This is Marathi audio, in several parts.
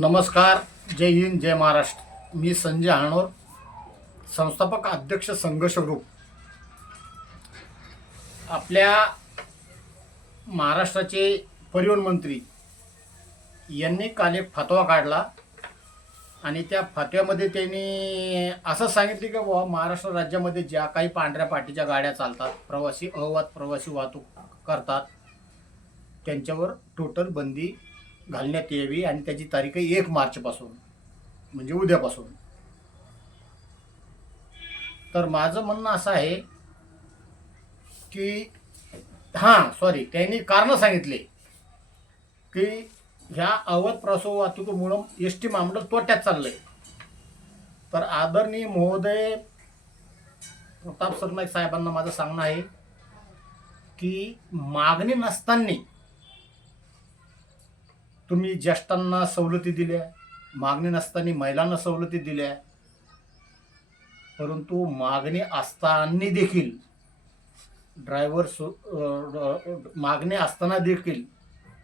नमस्कार. जय हिंद, जय महाराष्ट्र. मी संजय हाणोर, संस्थापक अध्यक्ष संघर्ष ग्रुप. आपल्या महाराष्ट्राचे परिवहन मंत्री यांनी काल एक फतवा काढला आणि त्या फतव्यामध्ये त्यांनी असं सांगितले की बाबा महाराष्ट्र राज्यामध्ये ज्या काही पांढऱ्या पाटीच्या गाड्या चालतात, प्रवासी अवैध प्रवासी वाहतूक करतात, त्यांच्यावर टोटल बंदी घालण्यात यावी आणि त्याची तारीख आहे 1 मार्चपासून, म्हणजे उद्यापासून. तर माझं म्हणणं असं आहे की त्यांनी कारण सांगितले की ह्या अवैध प्रवासी वाहतुकीमुळं एस टी महामंडळ तोट्यात चाललंय. तर आदरणीय महोदय प्रताप सरनाईक साहेबांना माझं सांगणं आहे की मागणी नसताना तुम्ही ज्येष्ठांना सवलती दिल्या, मागणी नसताना महिलांना सवलती दिल्या, परंतु मागणी असताना देखील मागणी असताना देखील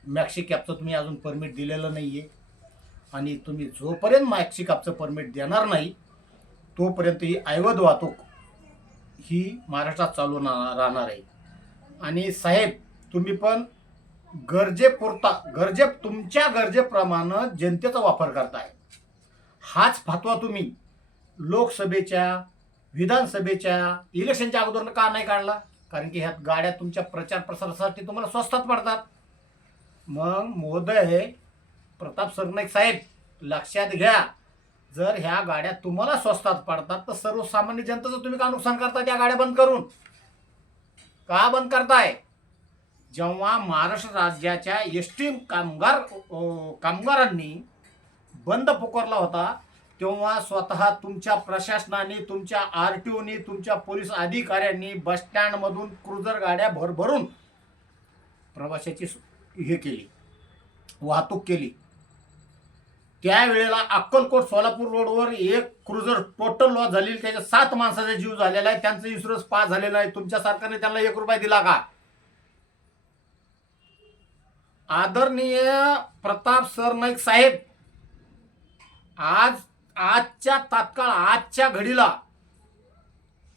मॅक्सी कॅबचं तुम्ही अजून परमिट दिलेलं नाही आहे. आणि तुम्ही जोपर्यंत मॅक्सी कॅबचं परमिट देणार नाही तोपर्यंत ही अवैध वाहतूक ही महाराष्ट्रात चालू राहणार आहे. आणि साहेब, तुम्ही पण तुमच्या गरजेप्रमाणे जनतेचा वापर करताय. हाच फतवा तुम्ही लोकसभेच्या, विधानसभेच्या इलेक्शनच्या अगोदर का नाही काढला? कारण की ह्या गाड्या तुमच्या प्रचार प्रसारासाठी तुम्हाला स्वस्तात पडतात. मग महोदय प्रताप सरनाईक साहेब, लक्षात घ्या, जर ह्या गाड्या तुम्हाला स्वस्तात पडतात तर सर्वसामान्य जनतेचं तुम्ही का नुकसान करताय? त्या गाड्या बंद करून का बंद करताय? जेव्हा महाराष्ट्र राज्याच्या एस टी कामगारांनी बंद पुकारला होता तेव्हा स्वतः तुमच्या प्रशासनाने, तुमच्या RTOनी, तुमच्या पोलीस अधिकाऱ्यांनी बसस्टँडमधून क्रुझर गाड्या भरभरून प्रवाशाची केली, वाहतूक केली. त्यावेळेला अक्कलकोट सोलापूर रोडवर एक क्रुझर टोटल लॉस झालेली, त्याच्या 7 माणसाचा जीव झालेला आहे, त्यांचं इन्शुरन्स पास झालेला आहे. तुमच्या सरकारने त्यांना 1 रुपया दिला का? आदरणीय प्रताप सरनाईक साहेब, आजच्या घडीला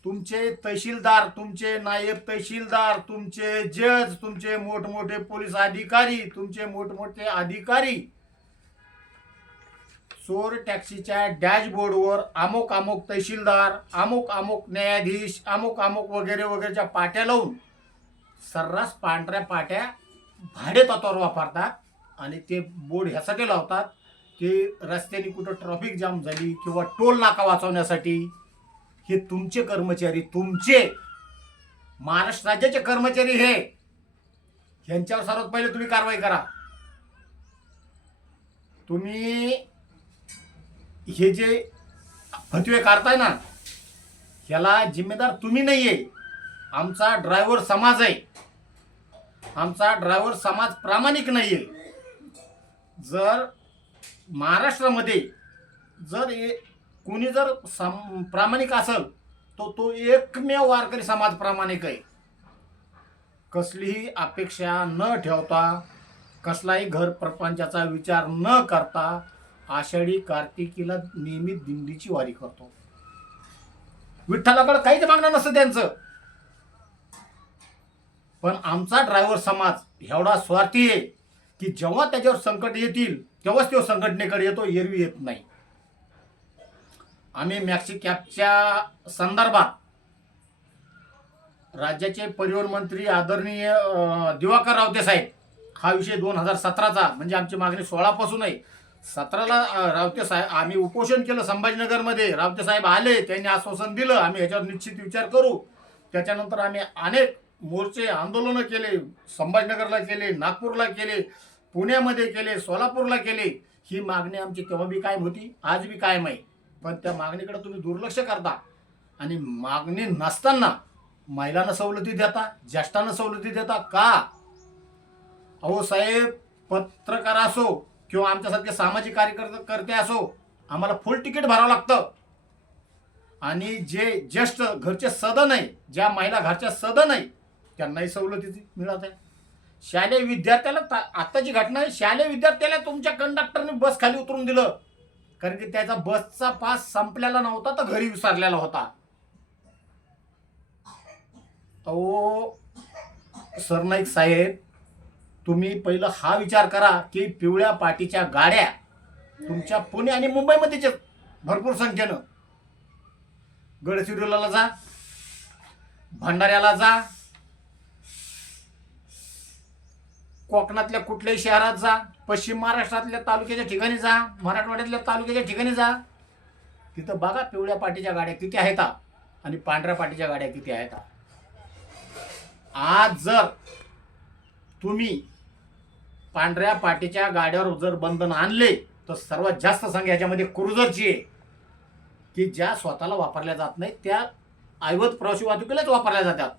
तुमचे तहसीलदार, तुमचे नायब तहसीलदार, तुमचे जज, तुमचे मोठमोठे पोलीस अधिकारी, तुमचे मोठमोठे अधिकारी चोर टॅक्सीच्या डॅशबोर्डवर अमुक अमुक तहसीलदार, अमुक अमुक न्यायाधीश, अमुक अमुक वगैरे वगैरेच्या पाट्या लावून सर्रास पांढऱ्या पाट्या भाडे तत्वावर वापरतात. आणि ते बोर्ड ह्यासाठी लावतात की रस्त्याने कुठं ट्रॅफिक जाम झाली किंवा टोल नाका वाचवण्यासाठी. हे तुमचे कर्मचारी, तुमचे महाराष्ट्र राज्याचे कर्मचारी, ह्यांच्यावर सर्वात पहिले तुम्ही कारवाई करा. तुम्ही हे जे फतवे काढताय ना, ह्याला जिम्मेदार तुम्ही नाहीये, आमचा ड्रायव्हर समाज आहे. आमचा ड्रायव्हर समाज प्रामाणिक नाहीये. जर महाराष्ट्रामध्ये जर कोणी जर प्रामाणिक असेल तो तो एकमेव वारकरी समाज प्रामाणिक आहे. कसलीही अपेक्षा न ठेवता, कसलाही घर प्रपंचाचा विचार न करता आषाढी कार्तिकीला नेहमी दिंडीची वारी करतो. विठ्ठलाकडे काहीच मागणं नसतं त्यांचं. पण आमचा ड्रायव्हर समाज एवढा स्वार्थी आहे की जेव्हा त्याच्यावर संकट येतील तेव्हाच तो संघटनेकडे येतो, एरवी येत नाही. आम्ही मॅक्सी कॅबच्या संदर्भात राज्याचे परिवहन मंत्री आदरणीय दिवाकर रावते साहेब, हा विषय 2017चा, म्हणजे आमची मागणी 16 पासून आहे. 17ला रावते साहेब आम्ही उपोषण केलं संभाजीनगरमध्ये. रावते साहेब आले, त्यांनी आश्वासन दिलं आम्ही ह्याच्यावर निश्चित विचार करू. त्याच्यानंतर आम्ही अनेक मोर्चे, आंदोलनं केले, संभाजीनगरला केले, नागपूरला केले, पुण्यामध्ये केले, सोलापूरला केले. ही मागणी आमची तेव्हा बी कायम होती, आज बी कायम आहे. पण त्या मागणीकडे तुम्ही दुर्लक्ष करता आणि मागणी नसताना महिलांना सवलती देता, ज्येष्ठांना सवलती देता का? अहो साहेब, पत्रकार असो किंवा आमच्यासारखे सामाजिक कार्यकर्ते असो, आम्हाला फुल तिकीट भरावं लागतं. आणि जे ज्येष्ठ घरचे सदन आहे, ज्या महिला घरच्या सदन आहे, त्यांनाही सवलती मिळत आहे. शालेय विद्यार्थ्याला आत्ताची घटना आहे, शालेय विद्यार्थ्याला तुमच्या कंडक्टरने बस खाली उतरून दिलं, कारण की त्याचा बसचा पास संपलेला नव्हता तर घरी विसरलेला होता. अहो सरनाईक साहेब, तुम्ही पहिलं हा विचार करा की पिवळ्या पाटीच्या गाड्या तुमच्या पुणे आणि मुंबईमध्येच भरपूर संख्येनं. गडचिरोलीला जा, भंडाऱ्याला जा, कोकणातल्या कुठल्याही शहरात जा, पश्चिम महाराष्ट्रातल्या तालुक्याच्या ठिकाणी जा, मराठवाड्यातल्या तालुक्याच्या ठिकाणी जा, तिथं बघा पिवळ्या पाटीच्या गाड्या किती आहेत आणि पांढऱ्या पाटीच्या गाड्या किती आहेत. आज जर तुम्ही पांढऱ्या पाटीच्या गाड्यावर जर बंधन आणले तर सर्वात जास्त संख्या याच्यामध्ये क्रुझरची आहे, की ज्या स्वतःला वापरल्या जात नाही, त्या ऐवत प्रवासी वाहतुकीलाच वापरल्या जातात.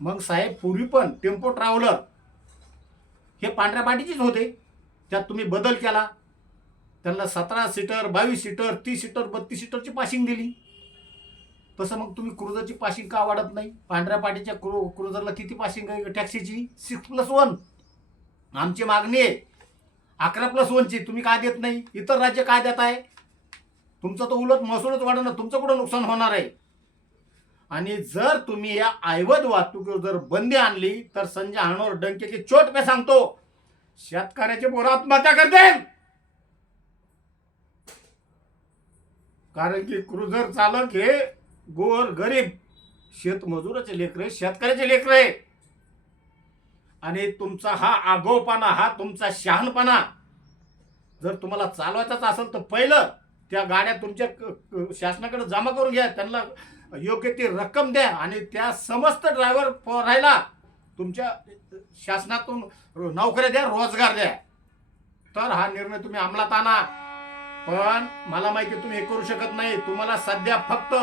मग साहेब पूर्वी पण टेम्पो ट्रॅव्हलर हे पांढऱ्या पाटीचेच होते, त्यात तुम्ही बदल केला, त्यांना 17 सीटर 22 सीटर 30 सीटर 32 सीटरची पासिंग दिली. तसं मग तुम्ही क्रुझरची पासिंग का वाढत नाही? पांढऱ्या पाटीच्या क्रुझरला किती पासिंग आहे टॅक्सीची? 6+1. आमची मागणी आहे 11+1ची. तुम्ही काय देत नाही? इतर राज्य काय देत आहे? तुमचं तर उलट महसूलच वाढवणार, तुमचं कुठं नुकसान होणार आहे? आणि जर तुम्ही या ऐवज वाहतुकीवर जर बंदी आणली तर संजय हाणोर डंकेची चोट पे सांगतो, शेतकऱ्याचे पोरं आत्महत्या करतील. कारण की क्रुझर चालक हे गोर गरीब शेतमजुराचे लेकरे, शेतकऱ्याचे लेकरे. आणि तुमचा हा आगाऊपणा, हा तुमचा शहाणपणा जर तुम्हाला चालवायचाच असेल तर पहिलं त्या गाड्या तुमच्या शासनाकडे जमा करून घ्या, त्यांना योग्य ती रक्कम द्या आणि त्या समस्त ड्रायव्हर राहायला तुमच्या शासनातून नोकऱ्या द्या, रोजगार द्या. तर हा निर्णय तुम्ही अंमलात आणा. पण मला माहिती तुम्ही हे करू शकत नाही. तुम्हाला सध्या फक्त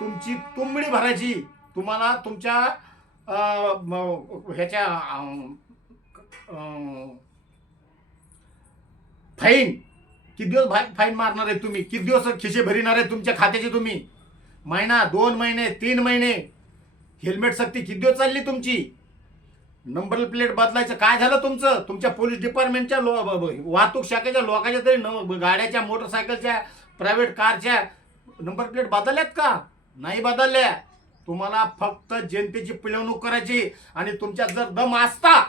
तुमची तुंबडी भरायची. तुम्हाला तुमच्या ह्याच्या फाईन किती दिवस फाईन मारणार आहे तुम्ही? किती दिवस खिशे भरिणार आहे तुमच्या खात्याचे तुम्ही? महिना, 2 महिने, 3 महिने? हेल्मेट सक्ती किती दिवस चालली तुमची? नंबर प्लेट बदलायचं काय झालं तुमचं? तुमच्या पोलीस डिपार्टमेंटच्या वाहतूक शाखेच्या लोकांच्या तरी गाड्याच्या, मोटरसायकलच्या, प्रायव्हेट कारच्या नंबर प्लेट बदलल्यात का? नाही बदलल्या. तुम्हाला फक्त जनतेची पिळवणूक करायची. आणि तुमच्यात जर दम असता,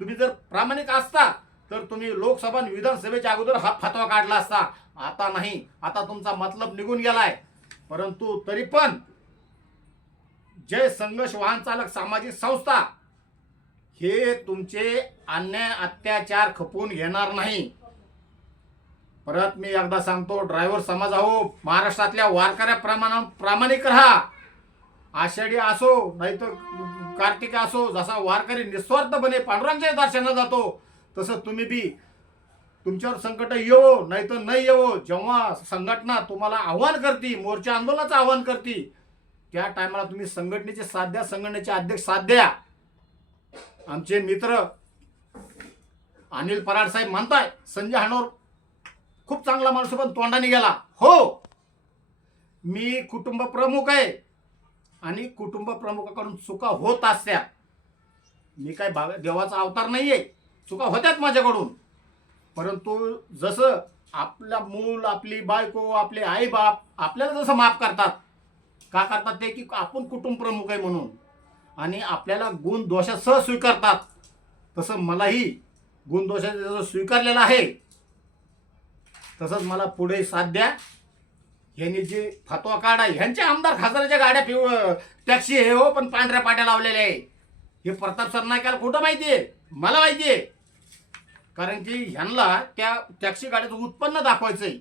तुम्ही जर प्रामाणिक असता तर तुम्ही लोकसभा आणि विधानसभेच्या अगोदर हा फतवा काढला असता. आता नाही, आता तुमचा मतलब निघून गेलाय. परंतु तरी पण जय संघर्ष वाहन चालक सामाजिक संस्था हे तुमचे अन्याय अत्याचार खपवून घेणार नाही. परत मी एकदा सांगतो, ड्रायव्हर समाज हो, महाराष्ट्रातल्या वारकऱ्याप्रमाणे प्रामाणिक राहा. आषाढी असो नाहीतर कार्तिक असो, जसा वारकरी निस्वार्थपणे पांडुरंगाच्या दर्शनाला जातो तसं तुम्ही बी तुमच्यावर संकट येवो नाहीतर नाही येवो, जेव्हा संघटना तुम्हाला आव्हान करते, मोर्चा आंदोलनाचं आव्हान करते, त्या टायमाला तुम्ही संघटनेचे साथ द्या, संघटनेचे अध्यक्ष साथ द्या. आमचे मित्र अनिल पराड साहेब म्हणताय संजय हाणोर खूप चांगला माणूस पण तोंडाने गेला. हो, मी कुटुंब प्रमुख आहे आणि कुटुंब प्रमुखाकडून चुका होत असत्या. मी काय देवाचा अवतार नाहीये, चुका होत्यात माझ्याकडून. परंतु जसं आपला मूल, आपली बायको, आपले आई बाप आपल्याला जसं माफ करतात, का करतात ते की आपण कुटुंब प्रमुख आहे म्हणून, आणि आपल्याला गुण दोषासह स्वीकारतात. तसं मलाही गुण दोषाचं जसं स्वीकारलेलं आहे तसंच मला पुढे साथ द्या. ह्यांनी जे फतवा काढा, ह्यांच्या आमदार खासदाराच्या गाड्या टॅक्सी हे हो पण पांढऱ्या पाट्या लावलेल्या आहे. हे प्रताप सरनाईकाला खोटं माहिती आहे, मला माहिती आहे. कारण की ह्यांना त्या टॅक्सी गाडीचं उत्पन्न दाखवायचंय.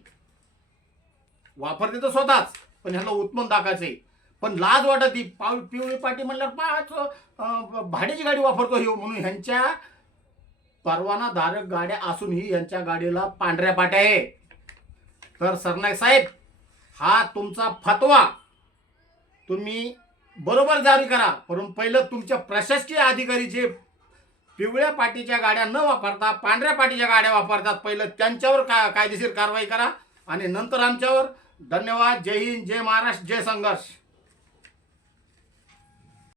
वापरते तर स्वतःच, पण ह्यांना उत्पन्न दाखवायचंय. पण लाज वाटत, पिवळी पाटी म्हणल्यावर भाड्याची गाडी वापरतो हे म्हणून. ह्यांच्या परवानाधारक गाड्या असूनही यांच्या गाडीला पांढऱ्या पाट्या आहे. तर सरनाईक साहेब, हा तुमचा फतवा तुम्ही बरोबर जारी करा. परंतु पहिलं तुमच्या प्रशासकीय अधिकारी जे पिवळ्या पाटीच्या गाड्या न वापरता पांढऱ्या पाटीच्या गाड्या वापरतात, पहिलं त्यांच्यावर कायदेशीर कारवाई करा आणि नंतर आमच्यावर. धन्यवाद. जय हिंद, जय महाराष्ट्र, जय संघर्ष.